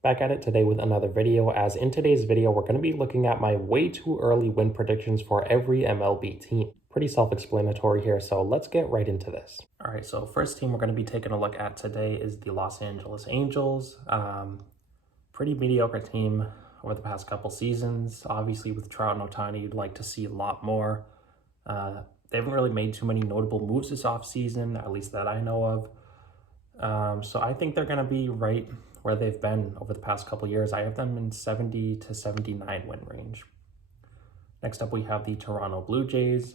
Back at it today with another video, as in today's video, we're going to be looking at my way too early win predictions for every MLB team. Pretty self-explanatory here, so let's get right into this. All right, so first team we're going to be taking a look at today is the Los Angeles Angels. Pretty mediocre team over the past couple seasons. Obviously, with Trout and Ohtani, you'd like to see a lot more. They haven't really made too many notable moves this offseason, at least that I know of. So I think they're going to be right where they've been over the past couple years. I have them in 70 to 79 win range. Next up, we have the Toronto Blue Jays.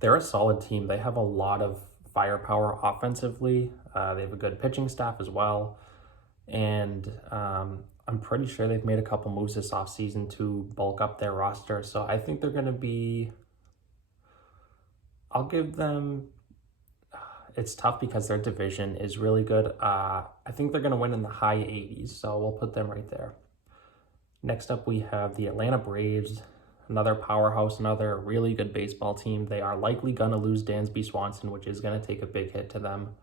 They're a solid team. They have a lot of firepower offensively. They have a good pitching staff as well. And I'm pretty sure they've made a couple moves this offseason to bulk up their roster. So I think they're going to be, I'll give them, it's tough because their division is really good. I think they're going to win in the high 80s, so we'll put them right there. Next up, we have the Atlanta Braves, another powerhouse, another really good baseball team. They are likely going to lose Dansby Swanson, which is going to take a big hit to them.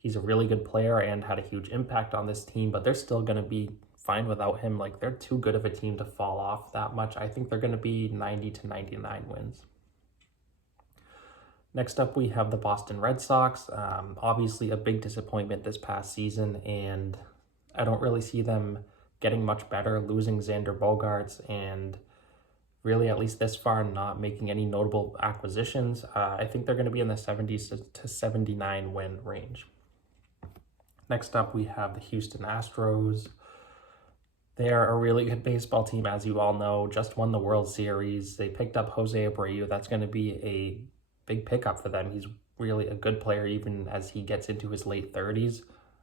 He's a really good player and had a huge impact on this team, but they're still going to be fine without him. Like, they're too good of a team to fall off that much. I think they're going to be 90 to 99 wins. Next up, we have the Boston Red Sox. Obviously, a big disappointment this past season, and I don't really see them getting much better, losing Xander Bogaerts, and really, at least this far, not making any notable acquisitions. I think they're going to be in the 70s to 79 win range. Next up, we have the Houston Astros. They are a really good baseball team, as you all know, just won the World Series. They picked up Jose Abreu. That's going to be a big pickup for them. He's really a good player even as he gets into his late 30s.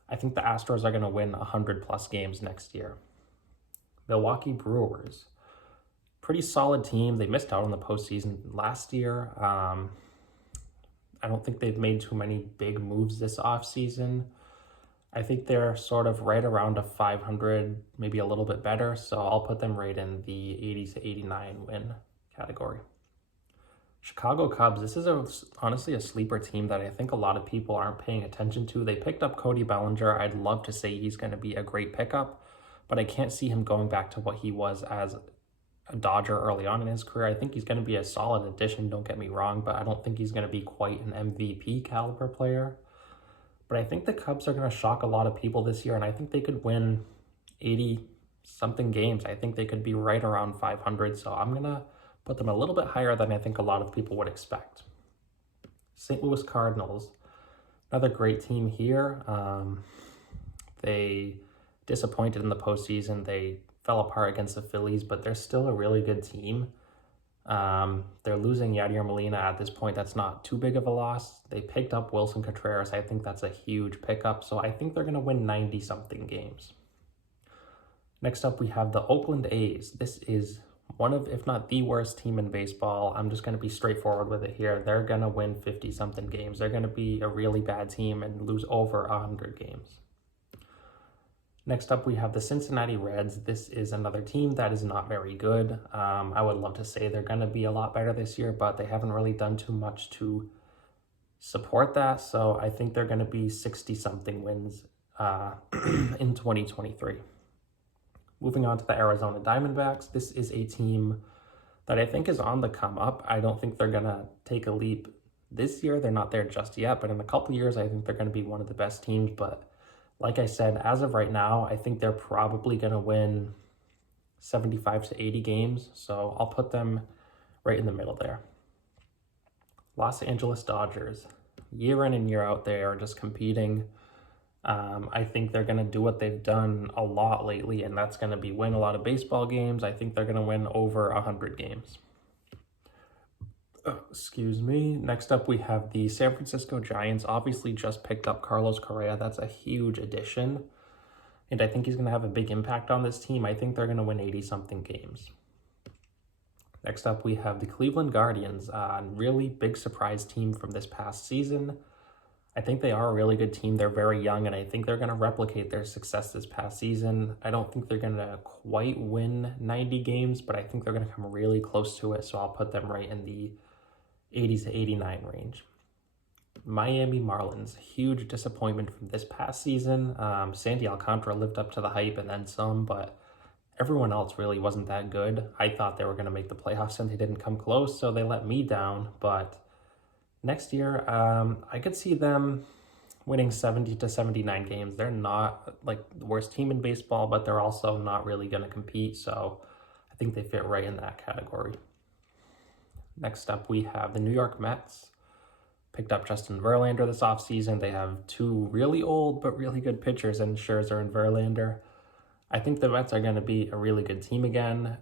I think the Astros are going to win 100+ games next year. Milwaukee Brewers, pretty solid team. They missed out on the postseason last year. I don't think they've made too many big moves this offseason. I think they're sort of right around a 500, maybe a little bit better. So I'll put them right in the 80 to 89 win category. Chicago Cubs, this is honestly a sleeper team that I think a lot of people aren't paying attention to. They picked up Cody Bellinger. I'd love to say he's going to be a great pickup, but I can't see him going back to what he was as a Dodger early on in his career. I think he's going to be a solid addition, don't get me wrong, but I don't think he's going to be quite an MVP caliber player. But I think the Cubs are going to shock a lot of people this year, and I think they could win 80-something games. I think they could be right around 500, so I'm going to put them a little bit higher than I think a lot of people would expect. St. Louis Cardinals, another great team here. They disappointed in the postseason. They fell apart against the Phillies, but they're still a really good team. They're losing Yadier Molina at this point. That's not too big of a loss. They picked up Wilson Contreras. I think that's a huge pickup, so I think they're going to win 90-something games. Next up, we have the Oakland A's. This is one of, if not the worst team in baseball. I'm just going to be straightforward with it here. They're going to win 50-something games. They're going to be a really bad team and lose over 100 games. Next up, we have the Cincinnati Reds. This is another team that is not very good. I would love to say they're going to be a lot better this year, but they haven't really done too much to support that. So I think they're going to be 60-something wins in 2023. Moving on to the Arizona Diamondbacks, this is a team that I think is on the come up. I don't think they're going to take a leap this year. They're not there just yet, but in a couple years, I think they're going to be one of the best teams. But like I said, as of right now, I think they're probably going to win 75 to 80 games. So I'll put them right in the middle there. Los Angeles Dodgers, year in and year out, they are just competing. I think they're going to do what they've done a lot lately, and that's going to be win a lot of baseball games. I think they're going to win over 100 games. Excuse me. Next up, we have the San Francisco Giants. Obviously just picked up Carlos Correa. That's a huge addition, and I think he's going to have a big impact on this team. I think they're going to win 80-something games. Next up, we have the Cleveland Guardians, a really big surprise team from this past season. I think they are a really good team. They're very young, and I think they're going to replicate their success this past season. I don't think they're going to quite win 90 games, but I think they're going to come really close to it, so I'll put them right in the 80 to 89 range. Miami Marlins, huge disappointment from this past season. Sandy Alcantara lived up to the hype and then some, but everyone else really wasn't that good. I thought they were going to make the playoffs and they didn't come close, so they let me down. But next year, I could see them winning 70 to 79 games. They're not like the worst team in baseball, but they're also not really going to compete. So I think they fit right in that category. Next up, we have the New York Mets. Picked up Justin Verlander this offseason. They have two really old but really good pitchers in Scherzer and Verlander. I think the Mets are going to be a really good team again.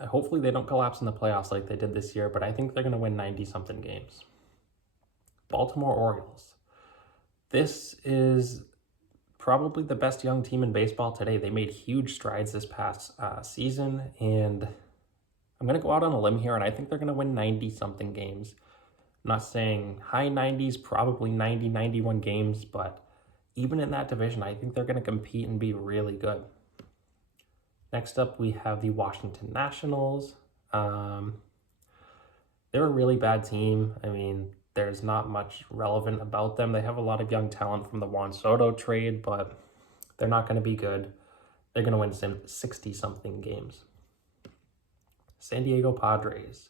Hopefully they don't collapse in the playoffs like they did this year, but I think they're going to win 90-something games. Baltimore Orioles. This is probably the best young team in baseball today. They made huge strides this past season, and I'm going to go out on a limb here, and I think they're going to win 90-something games. I'm not saying high 90s, probably 90, 91 games, but even in that division, I think they're going to compete and be really good. Next up, we have the Washington Nationals. They're a really bad team. I mean, there's not much relevant about them. They have a lot of young talent from the Juan Soto trade, but they're not going to be good. They're going to win 60-something games. San Diego Padres.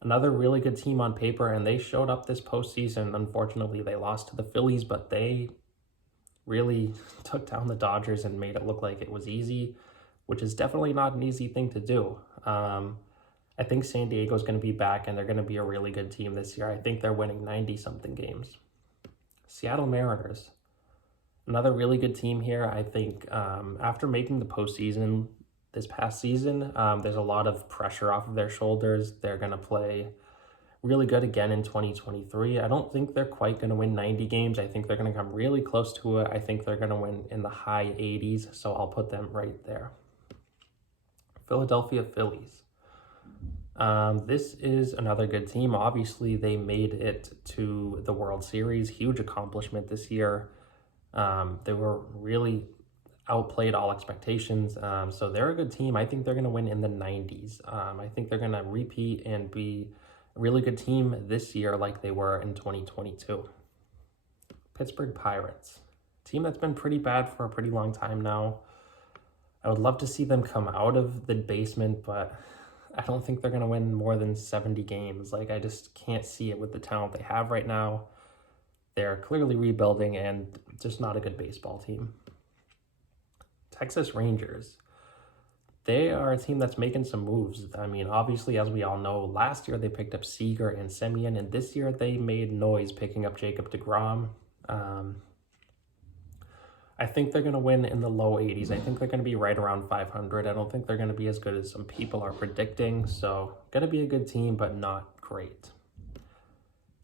Another really good team on paper, and they showed up this postseason. Unfortunately, they lost to the Phillies, but they really took down the Dodgers and made it look like it was easy, which is definitely not an easy thing to do. I think San Diego is going to be back, and they're going to be a really good team this year. I think they're winning 90-something games. Seattle Mariners. Another really good team here. I think after making the postseason this past season, there's a lot of pressure off of their shoulders. They're going to play really good again in 2023. I don't think they're quite going to win 90 games. I think they're going to come really close to it. I think they're going to win in the high 80s, so I'll put them right there. Philadelphia Phillies. This is another good team. Obviously, they made it to the World Series. Huge accomplishment this year. They were really outplayed all expectations. So they're a good team. I think they're going to win in the 90s. I think they're going to repeat and be a really good team this year like they were in 2022. Pittsburgh Pirates. Team that's been pretty bad for a pretty long time now. I would love to see them come out of the basement, but I don't think they're going to win more than 70 games. Like, I just can't see it with the talent they have right now. They're clearly rebuilding and just not a good baseball team. Texas Rangers. They are a team that's making some moves. I mean, obviously, as we all know, last year they picked up Seager and Semien, and this year they made noise picking up Jacob deGrom. I think they're going to win in the low 80s. I think they're going to be right around 500. I don't think they're going to be as good as some people are predicting. So, going to be a good team, but not great.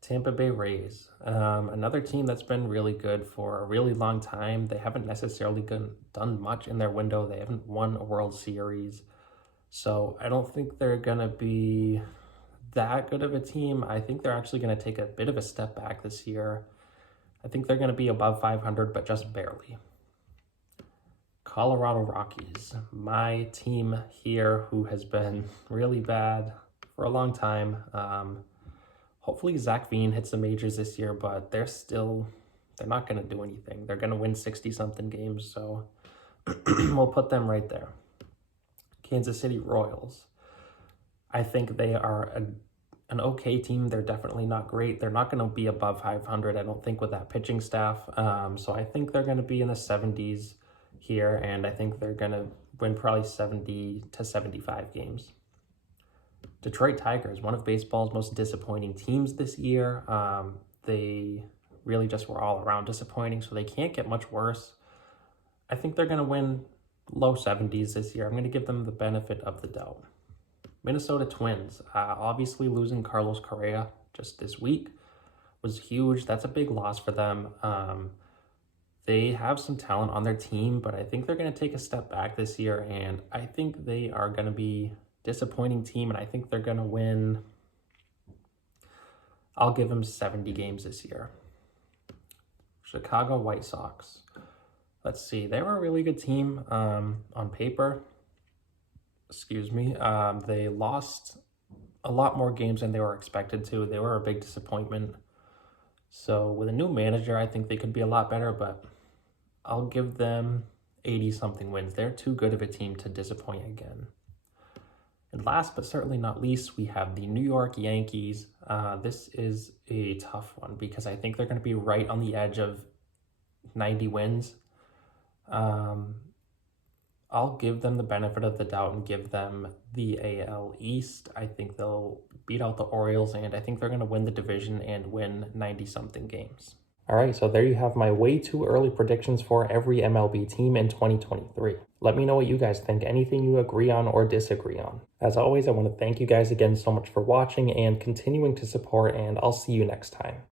Tampa Bay Rays. Another team that's been really good for a really long time. They haven't necessarily done much in their window. They haven't won a World Series. So, I don't think they're going to be that good of a team. I think they're actually going to take a bit of a step back this year. I think they're going to be above 500, but just barely. Colorado Rockies, my team here who has been really bad for a long time. Hopefully Zach Veen hits the majors this year, but they're not going to do anything. They're going to win 60-something games, so we'll put them right there. Kansas City Royals. I think they are an okay team. They're definitely not great. They're not going to be above 500, I don't think, with that pitching staff. So I think they're going to be in the 70s here, and I think they're going to win probably 70 to 75 games. Detroit Tigers, one of baseball's most disappointing teams this year. They really just were all around disappointing, so they can't get much worse. I think they're going to win low 70s this year. I'm going to give them the benefit of the doubt. Minnesota Twins, obviously losing Carlos Correa just this week was huge. That's a big loss for them. They have some talent on their team, but I think they're going to take a step back this year, and I think they are going to be a disappointing team, and I think they're going to win. I'll give them 70 games this year. Chicago White Sox. Let's see. They were a really good team on paper. They lost a lot more games than they were expected to. They were a big disappointment. So with a new manager, I think they could be a lot better, but I'll give them 80-something wins. They're too good of a team to disappoint again. And last but certainly not least, we have the New York Yankees. This is a tough one because I think they're going to be right on the edge of 90 wins. I'll give them the benefit of the doubt and give them the AL East. I think they'll beat out the Orioles, and I think they're going to win the division and win 90-something games. All right, so there you have my way too early predictions for every MLB team in 2023. Let me know what you guys think, anything you agree on or disagree on. As always, I want to thank you guys again so much for watching and continuing to support, and I'll see you next time.